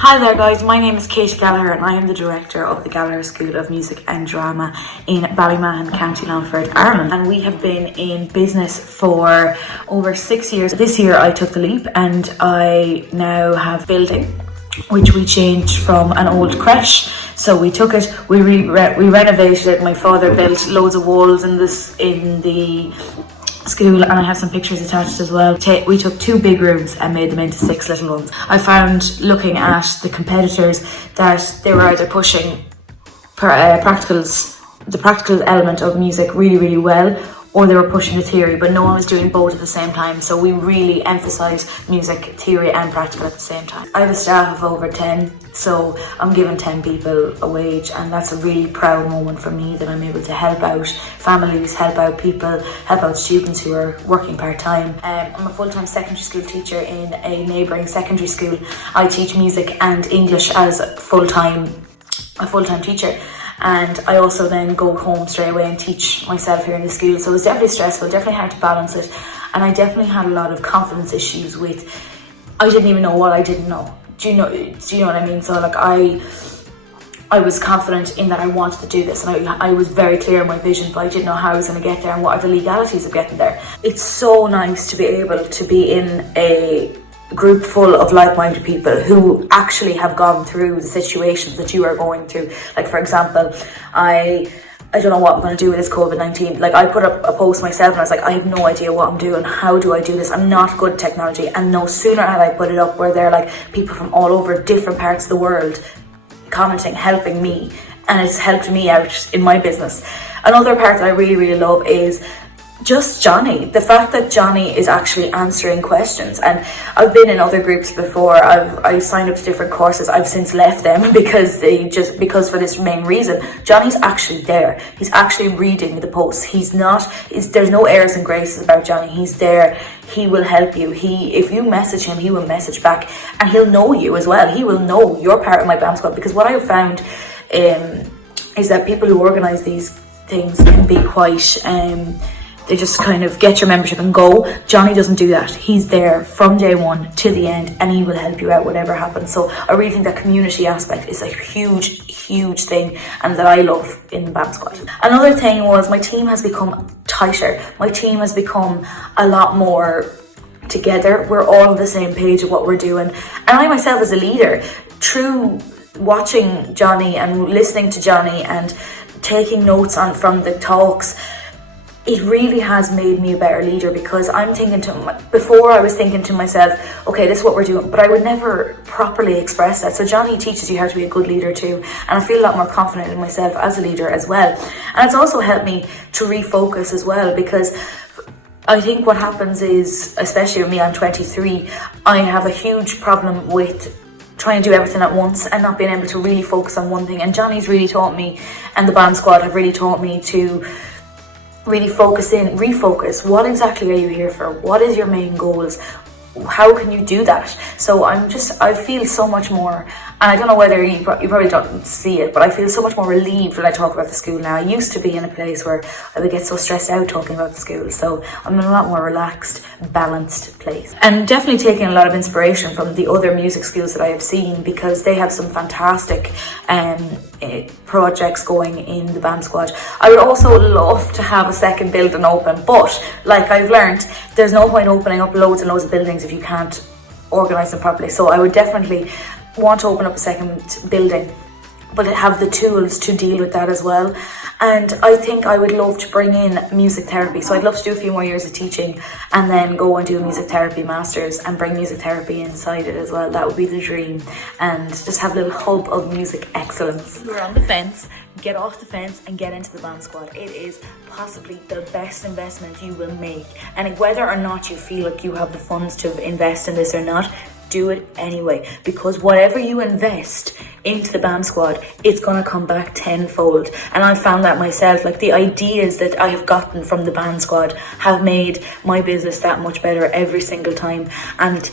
Hi there guys, my name is Katie Gallagher and I am the director of the Gallagher School of Music and Drama in Ballymahon, County Longford, Ireland. And we have been in business for over 6 years. This year I took the leap and I now have a building which we changed from an old creche. So we took it, we renovated it. My father built loads of walls in the school, and I have some pictures attached as well. We took 2 big rooms and made them into 6 little ones. I found, looking at the competitors, that they were either pushing the practical element of music really well, or they were pushing the theory, but no one was doing both at the same time. So we really emphasised music, theory and practical at the same time. I have a staff of over 10, so I'm giving 10 people a wage, and that's a really proud moment for me that I'm able to help out families, help out people, help out students who are working part-time. I'm a full-time secondary school teacher in a neighbouring secondary school. I teach music and English as a full-time teacher. And I also then go home straight away and teach myself here in the school. So it was definitely stressful, definitely hard to balance it. And I definitely had a lot of confidence issues with, I didn't even know what I didn't know. Do you know what I mean? So like I was confident in that I wanted to do this, and I was very clear in my vision, but I didn't know how I was going to get there and what are the legalities of getting there. It's so nice to be able to be in a group full of like-minded people who actually have gone through the situations that you are going through. Like, for example, I don't know what I'm going to do with this COVID-19. Like, I put up a post myself and I was like, I have no idea what I'm doing. How do I do this? I'm not good at technology. And no sooner had I put it up where they're like people from all over different parts of the world commenting, helping me, and it's helped me out in my business. Another part that I really love is just Johnny. The fact that Johnny is actually answering questions. And I've been in other groups before. I've signed up to different courses. I've since left them because for this main reason. Johnny's actually there. He's actually reading the posts. There's no airs and graces about Johnny. He's there. He will help you. If you message him, he will message back, and he'll know you as well. He will know you're part of my BAM squad, because what I've found is that people who organise these things can be quite they just kind of get your membership and go. Johnny doesn't do that. He's there from day one to the end, and he will help you out whatever happens. So I really think that community aspect is a huge thing, and that I love in the BAM squad. Another thing was my team has become tighter. My team has become a lot more together. We're all on the same page of what we're doing. And I myself as a leader, through watching Johnny and listening to Johnny and taking notes from the talks, it really has made me a better leader, because before I was thinking to myself, okay, this is what we're doing, but I would never properly express that. So Johnny teaches you how to be a good leader too, and I feel a lot more confident in myself as a leader as well. And it's also helped me to refocus as well, because I think what happens is, especially with me, I'm 23, I have a huge problem with trying to do everything at once and not being able to really focus on one thing. And Johnny's really taught me, and the BAM squad have really taught me to really refocus. What exactly are you here for? What is your main goals? How can you do that? So I feel so much more, and I don't know whether you probably don't see it, but I feel so much more relieved when I talk about the school now. I used to be in a place where I would get so stressed out talking about the school, so I'm in a lot more relaxed, balanced place. And definitely taking a lot of inspiration from the other music schools that I have seen, because they have some fantastic projects going in the BAM squad. I would also love to have a second building open, but like I've learned, there's no point opening up loads and loads of buildings if you can't organise them properly. So I would definitely want to open up a second building, but have the tools to deal with that as well. And I think I would love to bring in music therapy. So I'd love to do a few more years of teaching and then go and do a music therapy masters and bring music therapy inside it as well. That would be the dream. And just have a little hub of music excellence. You're on the fence, get off the fence and get into the BAM squad. It is possibly the best investment you will make. And whether or not you feel like you have the funds to invest in this or not, do it anyway, because whatever you invest into the BAM squad, it's going to come back tenfold. And I found that myself. Like, the ideas that I have gotten from the BAM squad have made my business that much better every single time, and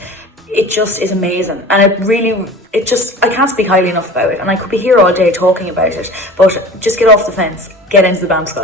it just is amazing. And I can't speak highly enough about it, and I could be here all day talking about it, but just get off the fence, get into the BAM squad.